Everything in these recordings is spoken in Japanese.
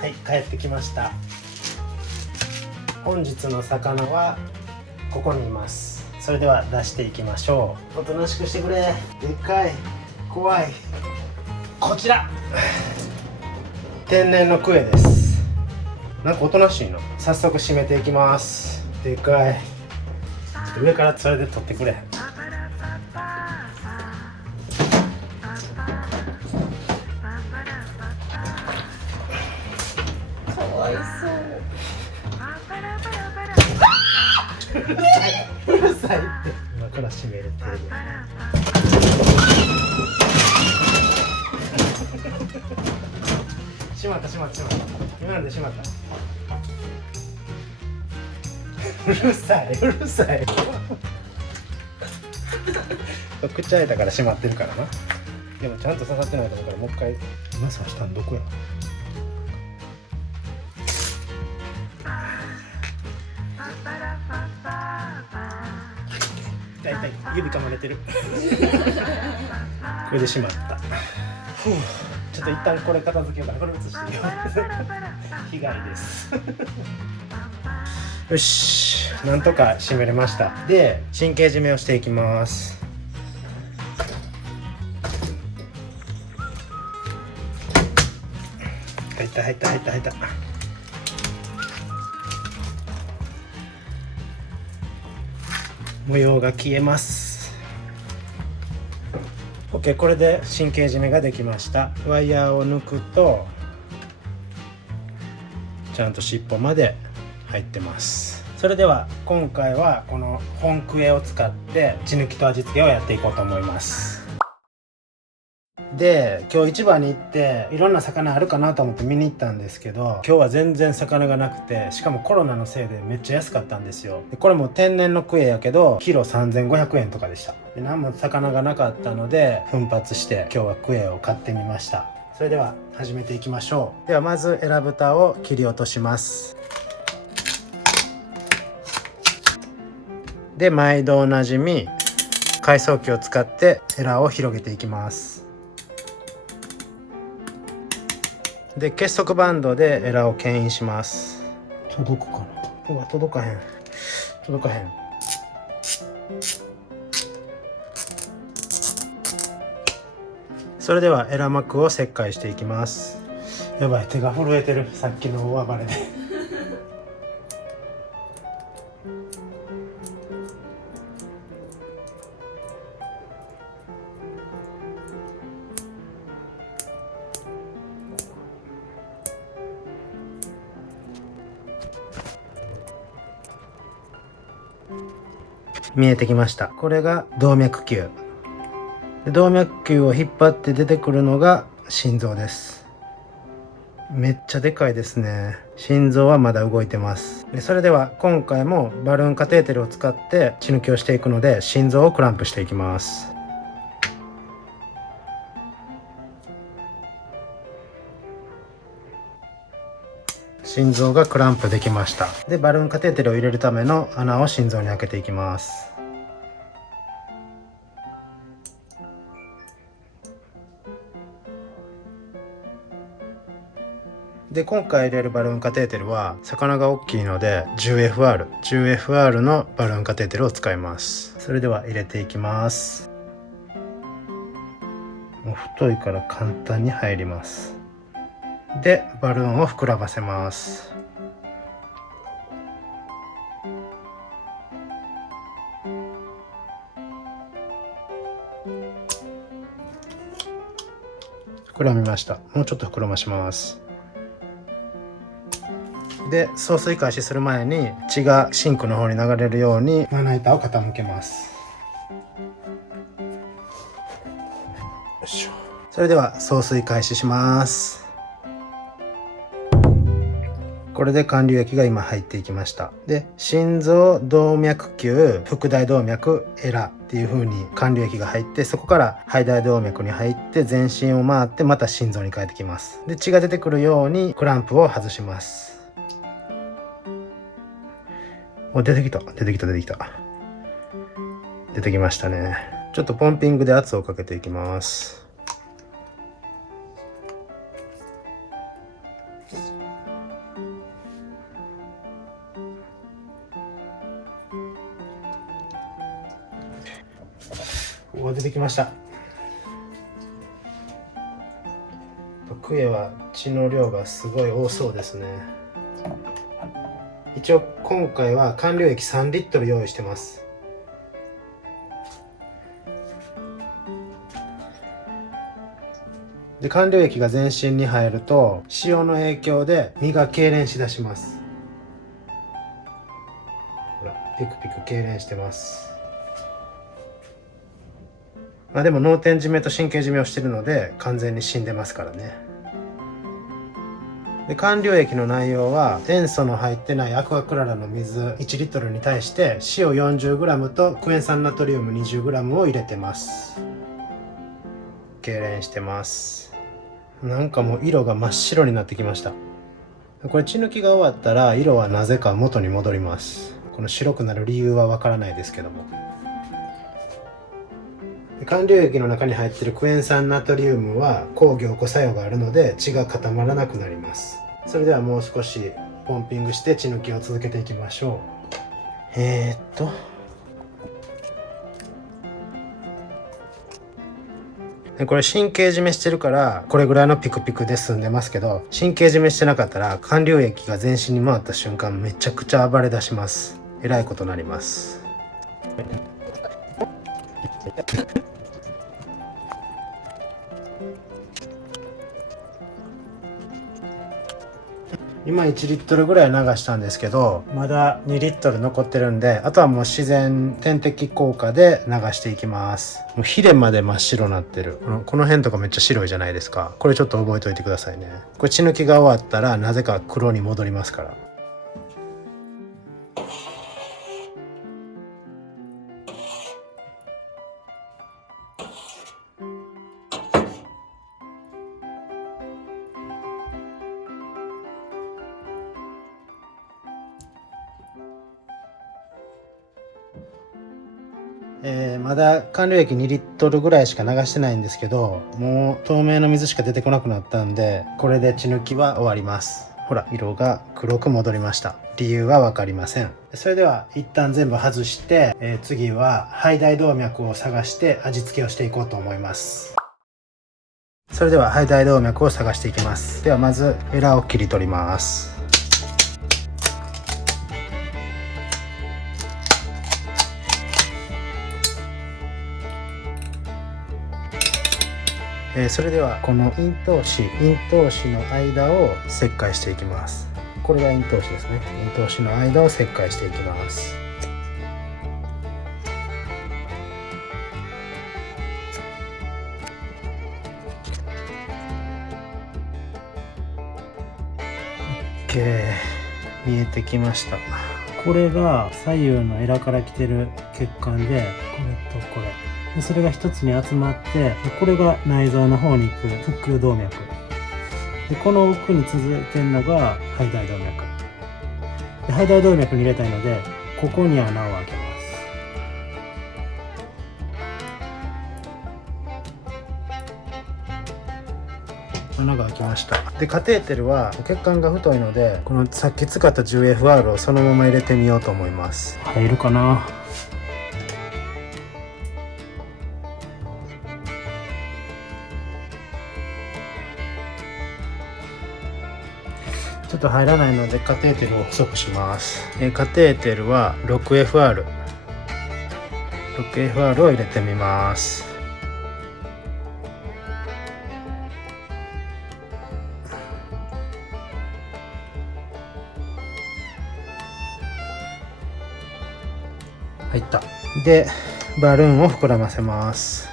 はい、帰ってきました。本日の魚はここにいます。それでは出していきましょう。おとなしくしてくれ。でっかい、怖い。こちら天然のクエです。なんかおとなしいの。早速締めていきます。でかい。ちょっと上からそれで取ってくれ。かわいそう。うるさいって。今から締める程度。しまった。今のでしまった。うるさい。口開いたから閉まってるからな。でもちゃんと刺さってないと思うからもう一回。今刺したんどこや。痛い指噛まれてる。これでしまった。ちょっと一旦これ片付けようかな。これ移してみよう。被害です。よし、なんとか締めれました。で、神経締めをしていきます。入った。模様が消えます。 OK、 これで神経締めができました。ワイヤーを抜くとちゃんと尻尾まで入ってます。それでは今回はこの本クエを使って血抜きと味付けをやっていこうと思います。で、今日市場に行っていろんな魚あるかなと思って見に行ったんですけど、今日は全然魚がなくて、しかもコロナのせいでめっちゃ安かったんですよ。でこれも天然のクエやけどキロ3500円とかでした。で何も魚がなかったので奮発して今日はクエを買ってみました。それでは始めていきましょう。ではまずエラ蓋を切り落とします。で毎度おなじみ海藻器を使ってエラを広げていきます。で結束バンドでエラを牽引します。届くかな。うわ、届かへん。それではエラ膜を切開していきます。やばい、手が震えてる。さっきの大暴れで。見えてきました。これが動脈球。動脈球を引っ張って出てくるのが心臓です。めっちゃでかいですね。心臓はまだ動いてます。でそれでは今回もバルーンカテーテルを使って血抜きをしていくので、心臓をクランプしていきます。心臓がクランプできました。でバルーンカテーテルを入れるための穴を心臓に開けていきます。で今回入れるバルーンカテーテルは魚が大きいので 10FR のバルーンカテーテルを使います。それでは入れていきます。もう太いから簡単に入ります。でバルーンを膨らませます。膨らみました。もうちょっと膨らまします。で送水開始する前に血がシンクの方に流れるようにまな板を傾けます。よいしょ。それでは送水開始します。これで管流液が今入っていきました。で心臓、動脈球、腹大動脈、エラっていう風に管流液が入って、そこから肺大動脈に入って全身を回ってまた心臓に帰ってきます。で血が出てくるようにクランプを外します。お、出てきた。出てきましたね。ちょっとポンピングで圧をかけていきます。出てきました。クエは血の量がすごい多そうですね。一応今回は完了液3リットル用意してます。で、完了液が全身に入ると塩の影響で身が痙攣しだします。ほら、ピクピク痙攣してます。まあでも脳天締めと神経締めをしてるので完全に死んでますからね。で、完了液の内容は塩素の入ってないアクアクララの水1リットルに対して塩 40g とクエン酸ナトリウム 20g を入れてます。痙攣してます。なんかもう色が真っ白になってきました。これ血抜きが終わったら色はなぜか元に戻ります。この白くなる理由はわからないですけども。完了液の中に入っているクエン酸ナトリウムは抗凝固作用があるので血が固まらなくなります。それではもう少しポンピングして血抜きを続けていきましょう。これ神経締めしてるからこれぐらいのピクピクで済んでますけど、神経締めしてなかったら完了液が全身に回った瞬間めちゃくちゃ暴れ出します。えらいことになります。今1リットルぐらい流したんですけど、まだ2リットル残ってるんで、あとはもう自然点滴効果で流していきます。もうヒレまで真っ白になってる。この辺とかめっちゃ白いじゃないですか。これちょっと覚えておいてくださいね。これ血抜きが終わったらなぜか黒に戻りますから。まだ完了液2リットルぐらいしか流してないんですけど、もう透明の水しか出てこなくなったんで、これで血抜きは終わります。ほら、色が黒く戻りました。理由は分かりません。それでは一旦全部外して、次は肺大動脈を探して味付けをしていこうと思います。それでは肺大動脈を探していきます。ではまずエラを切り取ります。それではこの咽頭歯の間を切開していきます。これが咽頭歯ですね。咽頭歯の間を切開していきます。OK、見えてきました。これが左右のエラから来てる血管で、これとこれで、それが一つに集まって、これが内臓の方に行く腹腔動脈で、この奥に続いてるのが肺大動脈で、肺大動脈に入れたいのでここに穴を開けます。穴が開きました。で、カテーテルは血管が太いので、このさっき使った 10FR をそのまま入れてみようと思います。入るかな。ちょっと入らないのでカテーテルを細くします。カテーテルは 6FR を入れてみます。入った。で、バルーンを膨らませます。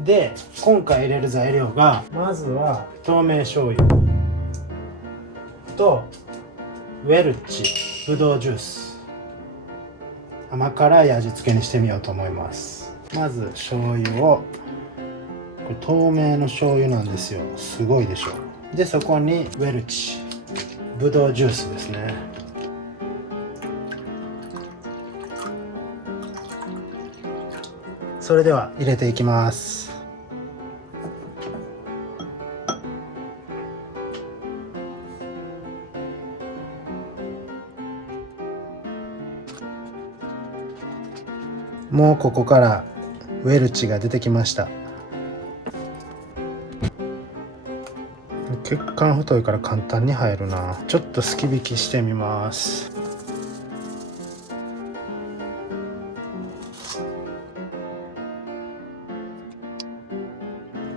で、今回入れる材料が、まずは透明醤油とウェルチぶどうジュース、甘辛い味付けにしてみようと思います。まず醤油を、これ透明の醤油なんですよ。すごいでしょ。で、そこにウェルチぶどうジュースですね。それでは入れていきます。もうここからウェルチが出てきました。血管太いから簡単に入るな。ちょっとすき引きしてみます。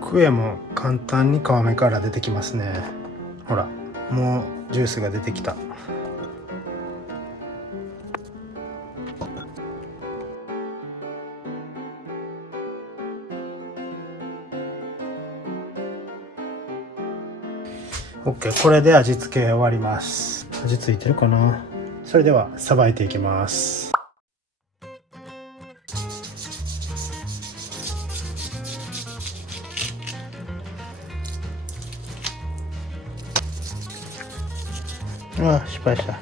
クエも簡単に皮目から出てきますね。ほら、もうジュースが出てきた。OK、これで味付け終わります。味付いてるかな。それではさばいていきます。うわ、失敗した。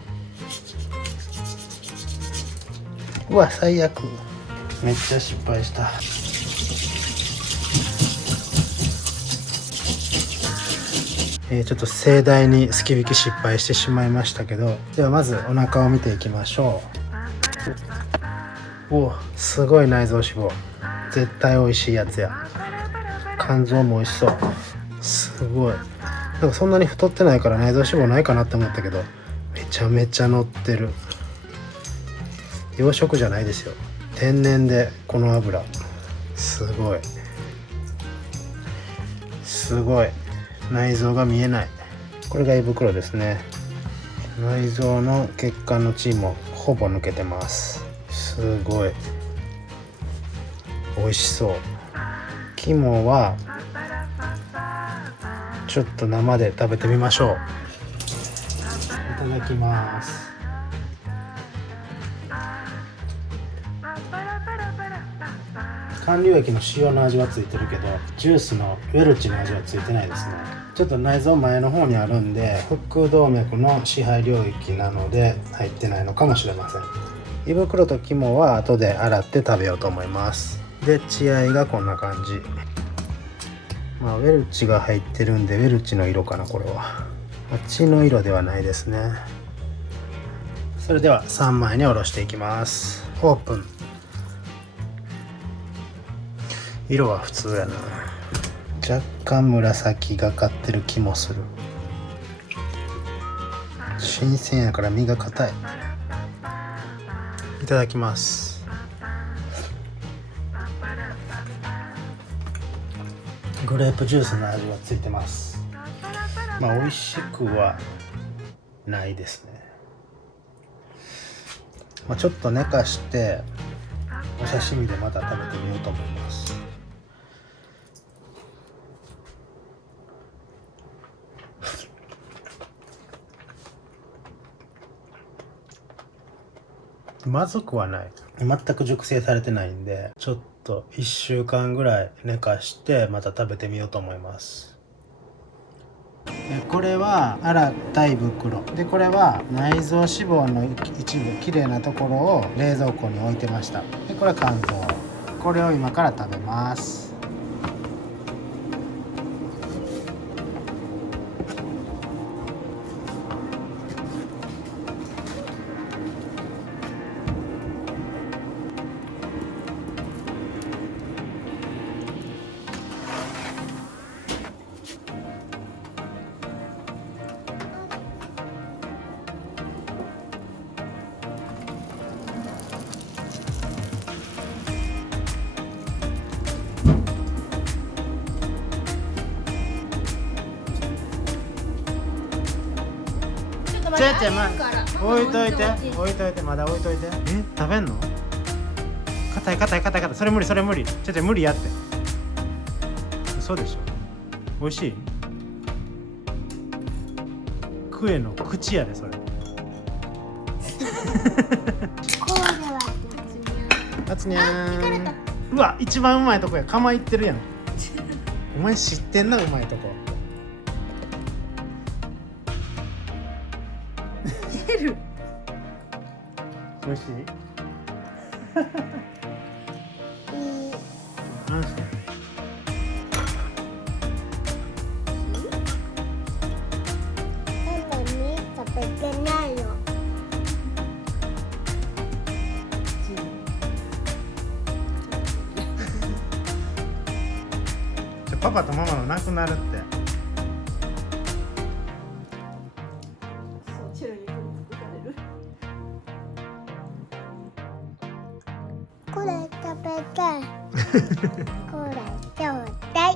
うわ、最悪。めっちゃ失敗した。ちょっと盛大にすき引き失敗してしまいましたけど、ではまずお腹を見ていきましょう。お、すごい内臓脂肪。絶対美味しいやつや。肝臓も美味しそう。すごい。なんかそんなに太ってないから内臓脂肪ないかなって思ったけど、めちゃめちゃ乗ってる。養殖じゃないですよ。天然でこの油。すごい。すごい。内臓が見えない。これが胃袋ですね。内臓の血管の血もほぼ抜けてます。すごい美味しそう。肝はちょっと生で食べてみましょう。いただきます。還流液の塩の味はついてるけど、ジュースのウェルチの味はついてないですね。ちょっと内臓前の方にあるんで、腹動脈の支配領域なので入ってないのかもしれません。胃袋と肝は後で洗って食べようと思います。で、血合いがこんな感じ。まあウェルチが入ってるんでウェルチの色かな、これは。血の色ではないですね。それでは3枚におろしていきます。オープン。色は普通やな。若干紫がかってる気もする。新鮮やから身が硬い。いただきます。グレープジュースの味はついてます。まあ美味しくはないですね。まあ、ちょっと寝かしてお刺身でまた食べてみようと思います。まずくはない。全く熟成されてないんで、ちょっと1週間ぐらい寝かしてまた食べてみようと思います。これは洗った胃袋で、これは内臓脂肪の一部きれいなところを冷蔵庫に置いてました。で、これは肝臓。これを今から食べます。ちゃま置いといて、置いといて、まだ置いといて。食べんの？硬い硬い硬い硬い。それ無理、それ無理。無理やって。嘘でしょ。美味しい？クエの口やで、それ。あつにゃーん。うわ、一番うまいとこや。構いってるやん。お前知ってんな、うまいとこ。げる。美味しい？安心。食べてないよ。パパとママのなくなるって。チェロに吹かれる。これ食べたい。これちょうだい。